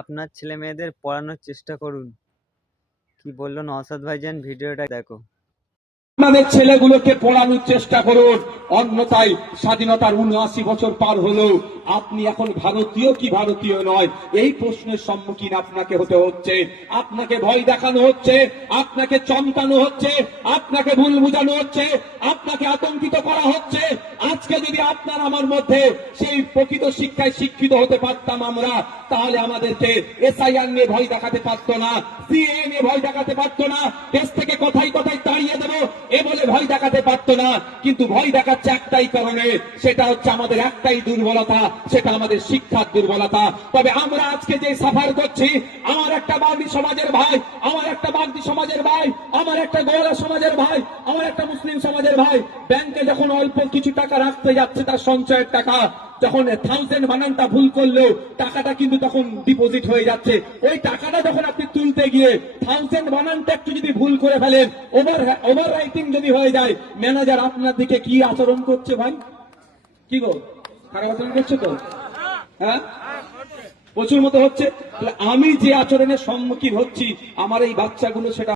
আপনার ছেলে মেয়েদের পড়ানোর চেষ্টা করুন। কি বললো নওশাদ ভাইজান, ভিডিওটা দেখো। আপনাদের ছেলেগুলোকে পড়ানোর চেষ্টা করুন, অন্যথায় স্বাধীনতার ৭৯ বছর পার হলো আপনি এখন ভারতীয় কি ভারতীয় নয় এই প্রশ্নের সম্মুখীন আপনাকে হতে হচ্ছে। আপনাকে ভয় দেখানো হচ্ছে, আপনাকে চমকানো হচ্ছে, আপনাকে ভুল বুঝানো হচ্ছে, আপনাকে আতঙ্কিত করা হচ্ছে। আজকে যদি আপনার আমার মধ্যে সেই প্রকৃত শিক্ষায় শিক্ষিত হতে পারতাম আমরা, তাহলে আমাদেরকে এসআইআর নিয়ে ভয় দেখাতে পারতো না, সিএএ নিয়ে ভয় দেখাতে পারতো না, দেশ থেকে কোথায় কোথায় তাড়িয়ে দেবো এ বলে ভয় দেখাতে পারতো না। কিন্তু ভয় দেখাচ্ছে একটাই কারণে, সেটা হচ্ছে আমাদের একটাই দুর্বলতা, সেটা আমাদের শিক্ষার দুর্বলতা। তবে আমরা আজকে যে সাফার করছি, আমার একটা বাগদি সমাজের ভাই, আমার একটা বাগদি সমাজের ভাই, আমার একটা গৌড়া সমাজের ভাই, আমার একটা মুসলিম সমাজের ভাই ব্যাংকে যখন অল্প কিছু টাকা রাখতে যাচ্ছে, তার সঞ্চয়ের টাকা, যখন 1000 বানানটা ভুল করলো টাকাটা কিন্তু তখন ডিপোজিট হয়ে যাচ্ছে। ওই টাকাটা যখন আপনি তুলতে গিয়ে 1000 বানানটা একটু যদি ভুল করে ফেলেন, ওভার রাইটিং যদি হয়ে যায়, ম্যানেজার আপনার দিকে কি আচরণ করছে ভাই? কি গো, খারাপ আচরণ করছে তো? হ্যাঁ, প্রচুর মতো হচ্ছে। আমি যে আচরণের সম্মুখীন হচ্ছি, আমার এই বাচ্চাগুলো সেটা